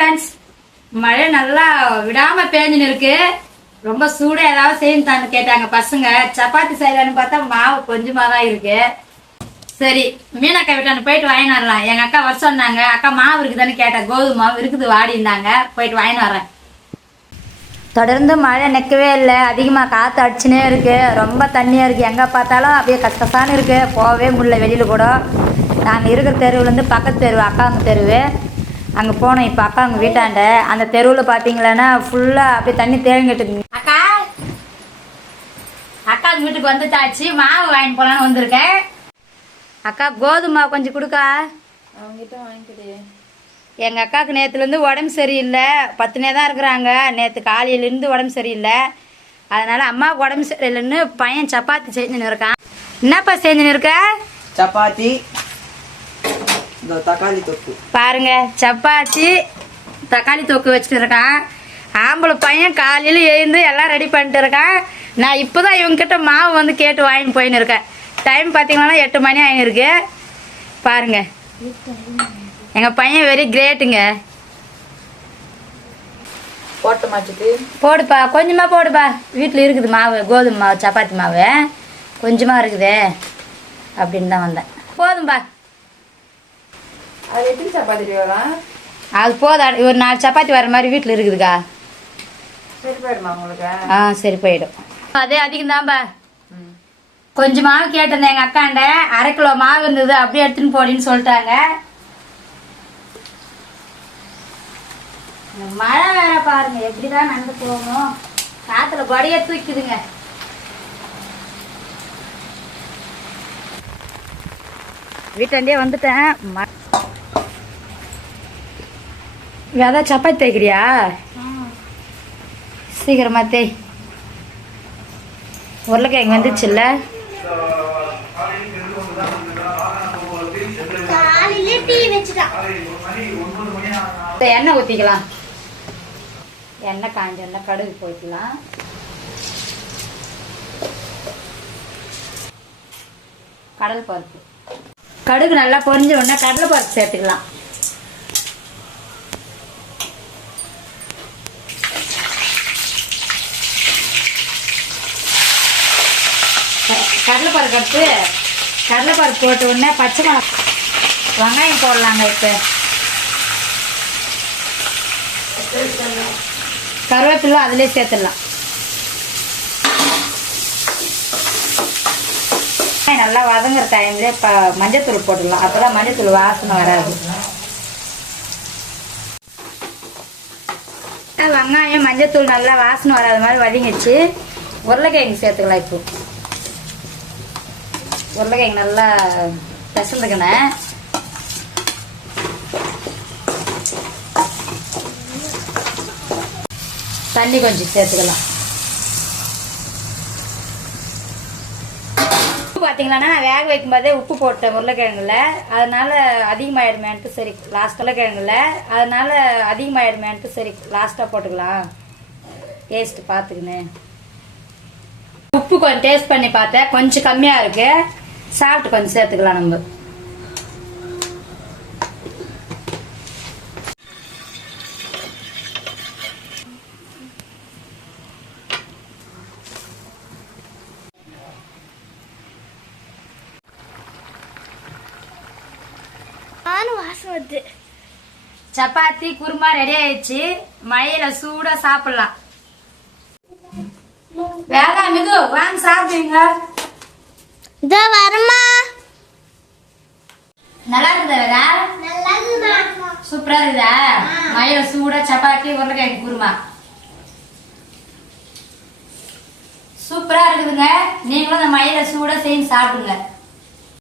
Friends மழை நல்லா விடாம பேஞ்சுன்னு இருக்கு. ரொம்ப சூடா ஏதாவது செய்யுன்னு கேட்டாங்க பசங்க. சப்பாத்தி செய்யலான்னு பார்த்தா மாவு கொஞ்சமா தான் இருக்கு. சரி மீனாக்கா வீட்டான போயிட்டு வாங்கிட்டு வரலாம். எங்க அக்கா வர சொன்னாங்க. அக்கா மாவு இருக்குதான்னு கேட்டேன். கோதுமை மாவு இருக்குது வாடினாங்க போயிட்டு வாங்கிட்டு வரேன். தொடர்ந்து மழை நிற்கவே இல்லை. அதிகமாக காற்று அடிச்சுனே இருக்கு. ரொம்ப தண்ணியாக இருக்குது எங்கே பார்த்தாலும் அப்படியே கசகசான்னு இருக்கு. போகவே முடியல வெளியில் கூட. நாங்கள் இருக்கிற தெருவுலேருந்து பக்கத்து தெருவு அக்காங்க தெருவு. அங்கே போனோம். இப்போ அக்காங்க வீட்டாண்ட. அந்த தெருவில் பார்த்தீங்களன்னா ஃபுல்லாக அப்படியே தண்ணி தேங்கிட்டு இருக்கு. அக்கா! அக்கா வீட்டுக்கு வந்துட்டாச்சு. மாவு வாங்கிட்டு போலான்னு வந்திருக்கேன். அக்கா கோதுமை மாவு கொஞ்சம் கொடுக்கா. அவங்ககிட்ட வாங்கிக்கிட்டே எங்கள் அக்காவுக்கு நேற்றுலேருந்து உடம்பு சரியில்லை. பத்துனே தான் இருக்கிறாங்க. நேற்று காலையிலேருந்து உடம்பு சரியில்லை. அதனால் அம்மாவுக்கு உடம்பு சரியில்லைன்னு பையன் சப்பாத்தி செஞ்சுன்னு இருக்கான். என்னப்பா செஞ்சுன்னு இருக்க? சப்பாத்தி இந்த தக்காளி தொக்கு. பாருங்க சப்பாத்தி தக்காளி தொக்கு வச்சுட்டு இருக்கான் ஆம்பளை பையன் காலையில் எழுந்து எல்லாம் ரெடி பண்ணிட்டு இருக்கான் நான் இப்போ தான் இவங்ககிட்ட மாவு வந்து கேட்டு வாங்கிட்டு போயின்னு இருக்கேன். டைம் பார்த்தீங்கன்னா எட்டு மணி ஆகிருக்கு பாருங்க. எங்கள் பையன் வெரி கிரேட்டுங்க போடுப்பா கொஞ்சமாக போடுப்பா. வீட்டில் இருக்குது மாவு கோதுமை மாவு சப்பாத்தி மாவு. கொஞ்சமாக இருக்குது. அப்படின்னு தான் வந்தேன். போதும்பா. அது எப்படி சப்பாத்தி வரலாம் அது போதும் ஒரு நாலு சப்பாத்தி வர மாதிரி வீட்டில் இருக்குதுக்கா. சரி போயிடுமா உங்களுக்கு? ஆ சரி போயிடும். அதே அதிகம் தான்பா. கொஞ்சம் மாவு கேட்டிருந்தேன் எங்கள் அக்காண்ட. அரை கிலோ மாவு இருந்தது. அப்படியே எடுத்துன்னு போடின்னு சொல்லிட்டாங்க. இந்த மழை வேற பாருங்க. எப்படிதான் நடந்து போகணும் காத்துல கொடைய தூக்கிதுங்க. வீட்டாண்டே வந்துட்டேன். ஏதாவது சப்பாத்தி தேய்க்கிறியா? சீக்கிரமா தேய். உருளைக்கிழங்கு வந்துச்சுல்ல? எண்ணெய் ஊற்றிக்கலாம் எண்ணெய் காஞ்ச எண்ணெய் கடுகு போய்க்கலாம் கடல் பருப்பு. கடுகு நல்லா பொரிஞ்ச உடனே கடலை பருப்பு சேர்த்துக்கலாம். கடலைப்பருப்பு எடுத்து கடலைப்பருப்பு போட்ட உடனே பச்சை மிளகா. வெங்காயம் போடலாங்க இப்போ. கருவேப்பிலை அதிலே சேர்த்துடலாம். நல்லா வதங்குற டைம்ல இப்போ மஞ்சத்தூள் போட்டுடலாம். அப்பதான் மஞ்சத்தூள் வாசனை வராது. வெங்காயம் மஞ்சத்தூள் நல்லா வாசனை வராத மாதிரி வதங்கிச்சு உருளைக்கிழங்கு சேர்த்துக்கலாம் இப்போ. உருளைக்கிழங்கு நல்லா பிசந்துக்கினேன் தண்ணி கொஞ்சம் சேர்த்துக்கலாம். உப்பு பார்த்தீங்கன்னா நான் வேக வைக்கும் போதே உப்பு போட்டேன் உருளைக்கிழங்குல. அதனால அதிகமாயிடுமேன்ட்டு சரி லாஸ்ட் உருளைக்கிழங்குல. அதனால அதிகமாயிடுமேன்ட்டு சரி லாஸ்ட்டாக போட்டுக்கலாம். டேஸ்ட் பார்த்துக்கினேன் உப்பு கொஞ்சம் டேஸ்ட் பண்ணி பார்த்தேன். கொஞ்சம் கம்மியாக இருக்கு. சால்ட் கொஞ்சம் சேர்த்துக்கலாம் நம்ம. சப்பாத்தி குருமா ரெடி ஆயிடுச்சு. மழையில சூடா சாப்பிடலாம். வேகா மிகு வாங்க சாப்பிடுங்க இதோ வரமா? நல்லா இருக்குமா சூப்பரா இருக்குதா? மழையில சூடா சப்பாத்தி உருளைக்கிழங்கு குருமா. சூப்பரா இருக்குதுங்க. நீங்களும் இந்த மழையில சூடா செஞ்சு சாப்பிடுங்க.